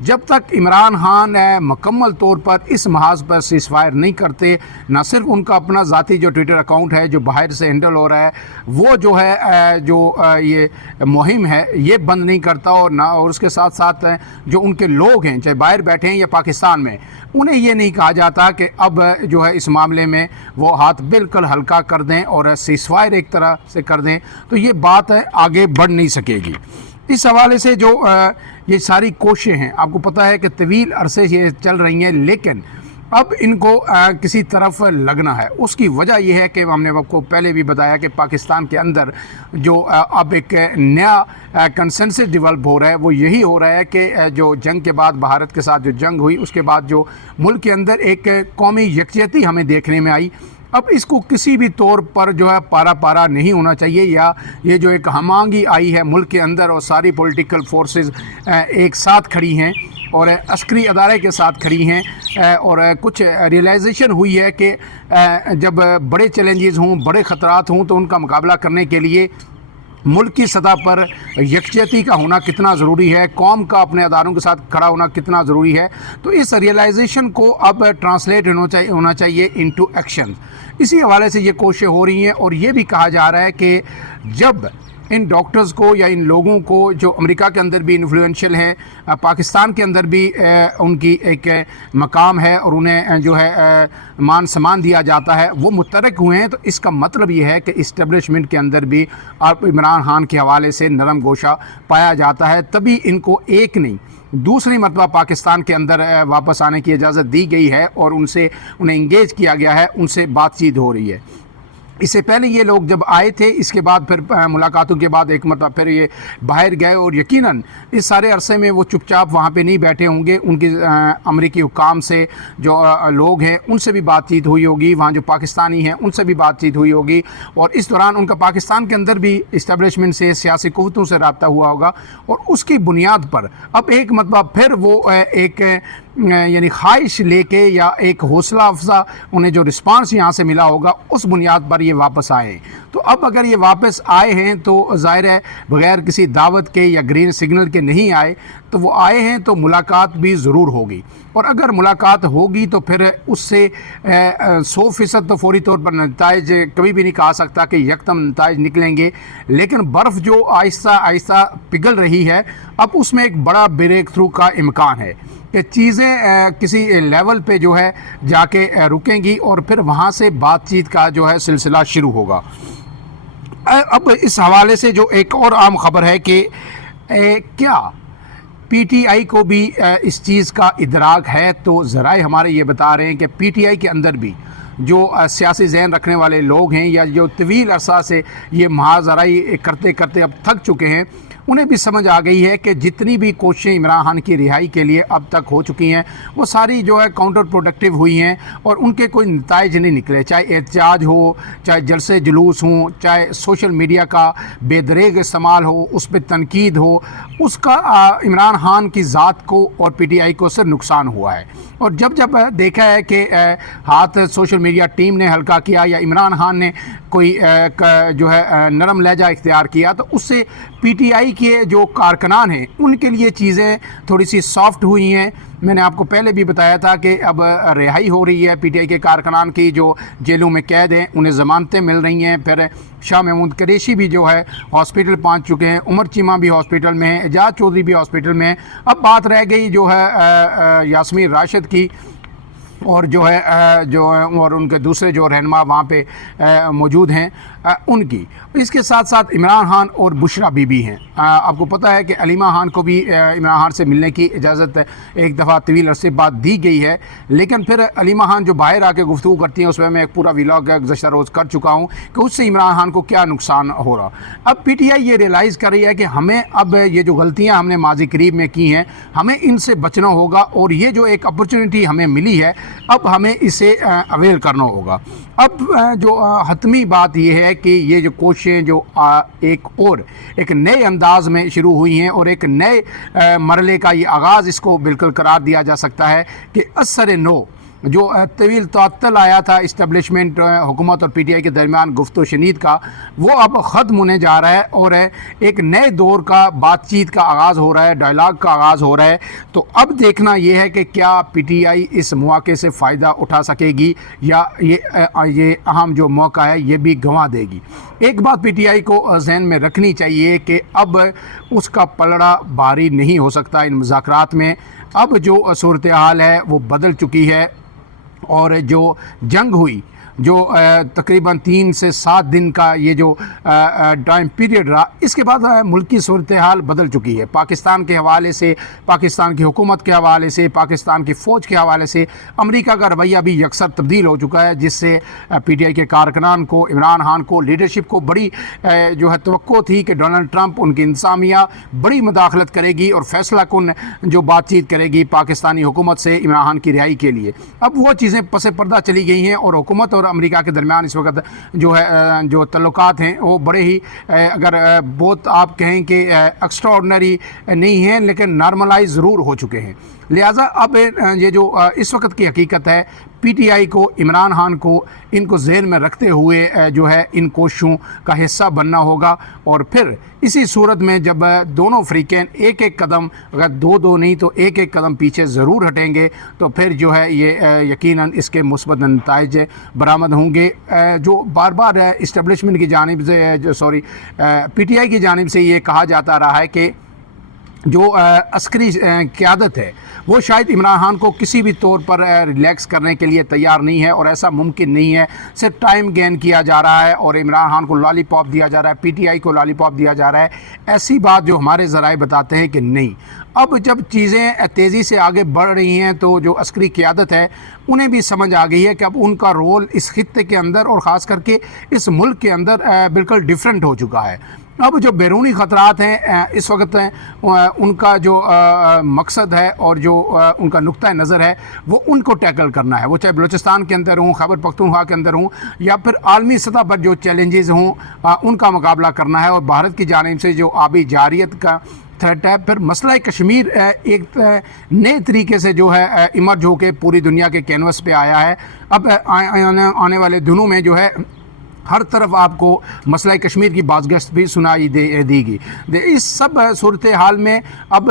جب تک عمران خان مکمل طور پر اس محاذ پر سیز فائر نہیں کرتے، نہ صرف ان کا اپنا ذاتی جو ٹویٹر اکاؤنٹ ہے جو باہر سے ہینڈل ہو رہا ہے وہ جو ہے یہ مہم ہے یہ بند نہیں کرتا، اور اس کے ساتھ ساتھ جو ان کے لوگ ہیں چاہے باہر بیٹھے ہیں یا پاکستان میں، انہیں یہ نہیں کہا جاتا کہ اب جو ہے اس معاملے میں وہ ہاتھ بالکل ہلکا کر دیں اور سیز فائر ایک طرح سے کر دیں، تو یہ بات آگے بڑھ نہیں سکے گی۔ اس حوالے سے جو یہ ساری کوششیں ہیں آپ کو پتہ ہے کہ طویل عرصے یہ چل رہی ہیں، لیکن اب ان کو کسی طرف لگنا ہے۔ اس کی وجہ یہ ہے کہ ہم نے آپ کو پہلے بھی بتایا کہ پاکستان کے اندر جو اب ایک نیا کنسنسس ڈیولپ ہو رہا ہے وہ یہی ہو رہا ہے کہ جو جنگ کے بعد بھارت کے ساتھ جو جنگ ہوئی اس کے بعد جو ملک کے اندر ایک قومی یکجہتی ہمیں دیکھنے میں آئی، اب اس کو کسی بھی طور پر جو ہے پارا نہیں ہونا چاہیے، یا یہ جو ایک ہم آہنگی آئی ہے ملک کے اندر اور ساری پولیٹیکل فورسز ایک ساتھ کھڑی ہیں اور عسکری ادارے کے ساتھ کھڑی ہیں، اور کچھ ریئلائزیشن ہوئی ہے کہ جب بڑے چیلنجز ہوں، بڑے خطرات ہوں تو ان کا مقابلہ کرنے کے لیے ملک کی سطح پر یکجہتی کا ہونا کتنا ضروری ہے، قوم کا اپنے اداروں کے ساتھ کھڑا ہونا کتنا ضروری ہے۔ تو اس ریئلائزیشن کو اب ٹرانسلیٹ ہونا چاہیے انٹو ایکشن۔ اسی حوالے سے یہ کوششیں ہو رہی ہیں، اور یہ بھی کہا جا رہا ہے کہ جب ان ڈاکٹرز کو یا ان لوگوں کو جو امریکہ کے اندر بھی انفلوئنشل ہیں، پاکستان کے اندر بھی ان کی ایک مقام ہے اور انہیں جو ہے مان سمان دیا جاتا ہے، وہ متحرک ہوئے ہیں، تو اس کا مطلب یہ ہے کہ اسٹیبلشمنٹ کے اندر بھی اب عمران خان کے حوالے سے نرم گوشہ پایا جاتا ہے، تبھی ان کو ایک نہیں دوسری مرتبہ پاکستان کے اندر واپس آنے کی اجازت دی گئی ہے اور انہیں انگیج کیا گیا ہے، ان سے بات چیت ہو رہی ہے۔ اس سے پہلے یہ لوگ جب آئے تھے، اس کے بعد پھر ملاقاتوں کے بعد ایک مرتبہ پھر یہ باہر گئے، اور یقیناً اس سارے عرصے میں وہ چپ چاپ وہاں پہ نہیں بیٹھے ہوں گے، ان کی امریکی حکام سے جو لوگ ہیں ان سے بھی بات چیت ہوئی ہوگی، وہاں جو پاکستانی ہیں ان سے بھی بات چیت ہوئی ہوگی، اور اس دوران ان کا پاکستان کے اندر بھی اسٹیبلشمنٹ سے سیاسی قوتوں سے رابطہ ہوا ہوگا، اور اس کی بنیاد پر اب ایک مرتبہ پھر وہ ایک یعنی خواہش لے کے یا ایک حوصلہ افزا انہیں جو رسپانس یہاں سے ملا ہوگا اس بنیاد پر یہ واپس آئے ہیں۔ تو اب اگر یہ واپس آئے ہیں تو ظاہر ہے بغیر کسی دعوت کے یا گرین سگنل کے نہیں آئے، تو وہ آئے ہیں تو ملاقات بھی ضرور ہوگی، اور اگر ملاقات ہوگی تو پھر اس سے 100% تو فوری طور پر نتائج کبھی بھی نہیں کہا سکتا کہ یکدم نتائج نکلیں گے، لیکن برف جو آہستہ آہستہ پگھل رہی ہے اب اس میں ایک بڑا بریک تھرو کا امکان ہے کہ چیزیں کسی لیول پہ جو ہے جا کے رکیں گی، اور پھر وہاں سے بات چیت کا جو ہے سلسلہ شروع ہوگا۔ اب اس حوالے سے جو ایک اور عام خبر ہے کہ کیا پی ٹی آئی کو بھی اس چیز کا ادراک ہے، تو ذرائع ہمارے یہ بتا رہے ہیں کہ پی ٹی آئی کے اندر بھی جو سیاسی ذہن رکھنے والے لوگ ہیں یا جو طویل عرصہ سے یہ محاذ آرائی کرتے کرتے اب تھک چکے ہیں، انہیں بھی سمجھ آ گئی ہے کہ جتنی بھی کوششیں عمران خان کی رہائی کے لیے اب تک ہو چکی ہیں وہ ساری جو ہے کاؤنٹر پروڈکٹیو ہوئی ہیں، اور ان کے کوئی نتائج نہیں نکلے، چاہے احتجاج ہو، چاہے جلسے جلوس ہوں، چاہے سوشل میڈیا کا بے دریغ استعمال ہو، اس پہ تنقید ہو، اس کا عمران خان کی ذات کو اور پی ٹی آئی کو صرف نقصان ہوا ہے۔ اور جب دیکھا ہے کہ ہاتھ سوشل میڈیا ٹیم نے ہلکا کیا یا عمران خان نے کوئی جو ہے نرم لہجہ اختیار کیا، تو اس سے پی ٹی آئی کے جو کارکنان ہیں ان کے لیے چیزیں تھوڑی سی سافٹ ہوئی ہیں۔ میں نے آپ کو پہلے بھی بتایا تھا کہ اب رہائی ہو رہی ہے پی ٹی آئی کے کارکنان کی جو جیلوں میں قید ہیں، انہیں ضمانتیں مل رہی ہیں، پھر شاہ محمود قریشی بھی جو ہے ہاسپٹل پہنچ چکے ہیں، عمر چیمہ بھی ہاسپٹل میں ہیں، اعجاز چودھری بھی ہاسپٹل میں ہیں۔ اب بات رہ گئی جو ہے یاسمین راشد کی، اور جو ہے اور ان کے دوسرے جو رہنما وہاں پہ موجود ہیں ان کی، اس کے ساتھ ساتھ عمران خان اور بشرا بی بی ہیں۔ آپ کو پتہ ہے کہ علیمہ خان کو بھی عمران خان سے ملنے کی اجازت ایک دفعہ طویل عرصے بعد دی گئی ہے، لیکن پھر علیمہ خان جو باہر آ کے گفتگو کرتی ہیں اس میں ایک پورا ولاگ گزشتہ روز کر چکا ہوں کہ اس سے عمران خان کو کیا نقصان ہو رہا۔ اب پی ٹی آئی یہ ریئلائز کر رہی ہے کہ ہمیں اب یہ جو غلطیاں ہم نے ماضی قریب میں کی ہیں ہمیں ان سے بچنا ہوگا، اور یہ جو ایک اپرچونٹی ہمیں ملی ہے اب ہمیں اسے اویل کرنا ہوگا۔ اب جو حتمی بات یہ ہے کہ یہ جو کوششیں جو ایک نئے انداز میں شروع ہوئی ہیں اور ایک نئے مرحلے کا یہ آغاز اس کو بالکل قرار دیا جا سکتا ہے کہ اثر نو جو طویل تعطل آیا تھا اسٹیبلشمنٹ حکومت اور پی ٹی آئی کے درمیان گفت و شنید کا، وہ اب ختم ہونے جا رہا ہے اور ایک نئے دور کا بات چیت کا آغاز ہو رہا ہے، ڈائلاگ کا آغاز ہو رہا ہے۔ تو اب دیکھنا یہ ہے کہ کیا پی ٹی آئی اس مواقع سے فائدہ اٹھا سکے گی یا یہ اہم جو موقع ہے یہ بھی گنوا دے گی۔ ایک بات پی ٹی آئی کو ذہن میں رکھنی چاہیے کہ اب اس کا پلڑا بھاری نہیں ہو سکتا ان مذاکرات میں۔ اب جو صورتحال ہے وہ بدل چکی ہے، اور جو جنگ ہوئی، جو تقریباً 3 سے 7 دن کا یہ جو ٹائم پیریڈ رہا، اس کے بعد ملکی صورتحال بدل چکی ہے۔ پاکستان کے حوالے سے، پاکستان کی حکومت کے حوالے سے، پاکستان کی فوج کے حوالے سے امریکہ کا رویہ بھی یکسر تبدیل ہو چکا ہے، جس سے پی ٹی آئی کے کارکنان کو، عمران خان کو، لیڈرشپ کو بڑی جو ہے توقع تھی کہ ڈونلڈ ٹرمپ، ان کی انتظامیہ بڑی مداخلت کرے گی اور فیصلہ کن جو بات چیت کرے گی پاکستانی حکومت سے عمران خان کی رہائی کے لیے۔ اب وہ چیزیں پس پردہ چلی گئی ہیں، اور حکومت اور امریکہ کے درمیان اس وقت جو تعلقات ہیں وہ بڑے ہی اگر بہت آپ کہیں کہ ایکسٹرا آرڈنری نہیں ہیں، لیکن نارملائز ضرور ہو چکے ہیں۔ لہٰذا اب یہ جو اس وقت کی حقیقت ہے، پی ٹی آئی کو، عمران خان کو، ان کو ذہن میں رکھتے ہوئے جو ہے ان کوششوں کا حصہ بننا ہوگا، اور پھر اسی صورت میں جب دونوں فریقین ایک ایک قدم، اگر دو نہیں تو ایک ایک قدم پیچھے ضرور ہٹیں گے، تو پھر جو ہے یہ یقیناً اس کے مثبت نتائج برآمد ہوں گے۔ جو بار بار اسٹیبلشمنٹ کی جانب سے پی ٹی آئی کی جانب سے یہ کہا جاتا رہا ہے کہ جو عسکری قیادت ہے وہ شاید عمران خان کو کسی بھی طور پر ریلیکس کرنے کے لیے تیار نہیں ہے، اور ایسا ممکن نہیں ہے۔ صرف ٹائم گین کیا جا رہا ہے اور عمران خان کو لالی پاپ دیا جا رہا ہے، پی ٹی آئی کو لالی پاپ دیا جا رہا ہے۔ ایسی بات جو ہمارے ذرائع بتاتے ہیں کہ نہیں، اب جب چیزیں تیزی سے آگے بڑھ رہی ہیں تو جو عسکری قیادت ہے انہیں بھی سمجھ آ گئی ہے کہ اب ان کا رول اس خطے کے اندر اور خاص کر کے اس ملک کے اندر بالکل ڈیفرنٹ ہو چکا ہے۔ اب جو بیرونی خطرات ہیں اس وقت ان کا جو مقصد ہے اور جو ان کا نقطہ نظر ہے وہ ان کو ٹیکل کرنا ہے، وہ چاہے بلوچستان کے اندر ہوں، خیبر پختونخوا کے اندر ہوں، یا پھر عالمی سطح پر جو چیلنجز ہوں ان کا مقابلہ کرنا ہے۔ اور بھارت کی جانب سے جو آبی جارحیت کا تھریٹ ہے، پھر مسئلہ کشمیر ایک نئے طریقے سے جو ہے ایمرج ہو کے پوری دنیا کے کینوس پہ آیا ہے۔ اب آنے والے دنوں میں جو ہے ہر طرف آپ کو مسئلہ کشمیر کی بازگشت بھی سنائی دی گی۔ اس سب صورتحال میں اب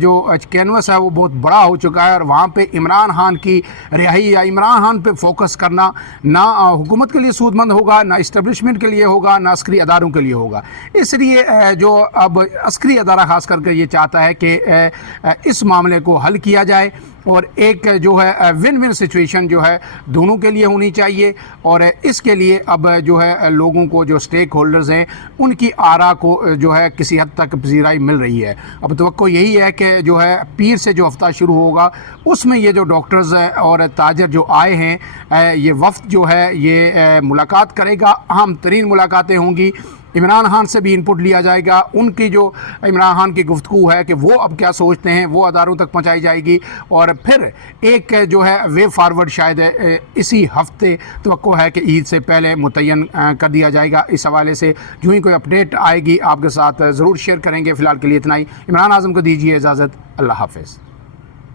جو کینوس ہے وہ بہت بڑا ہو چکا ہے، اور وہاں پہ عمران خان کی رہائی یا عمران خان پہ فوکس کرنا نہ حکومت کے لیے سود مند ہوگا، نہ اسٹیبلشمنٹ کے لیے ہوگا، نہ عسکری اداروں کے لیے ہوگا۔ اس لیے جو اب عسکری ادارہ خاص کر کے یہ چاہتا ہے کہ اس معاملے کو حل کیا جائے، اور ایک جو ہے ون ون سچویشن جو ہے دونوں کے لیے ہونی چاہیے، اور اس کے لیے اب جو ہے لوگوں کو، جو سٹیک ہولڈرز ہیں، ان کی آراء کو جو ہے کسی حد تک پذیرائی مل رہی ہے۔ اب توقع یہی ہے کہ جو ہے پیر سے جو ہفتہ شروع ہوگا اس میں یہ جو ڈاکٹرز اور تاجر جو آئے ہیں، یہ وفد جو ہے یہ ملاقات کرے گا، اہم ترین ملاقاتیں ہوں گی۔ عمران خان سے بھی انپٹ لیا جائے گا، ان کی جو عمران خان کی گفتگو ہے کہ وہ اب کیا سوچتے ہیں وہ اداروں تک پہنچائی جائے گی، اور پھر ایک جو ہے وے فارورڈ شاید اسی ہفتے توقع ہے کہ عید سے پہلے متعین کر دیا جائے گا۔ اس حوالے سے جو ہی کوئی اپڈیٹ آئے گی آپ کے ساتھ ضرور شیئر کریں گے۔ فی الحال کے لیے اتنا ہی۔ عمران اعظم کو دیجیے اجازت، اللہ حافظ۔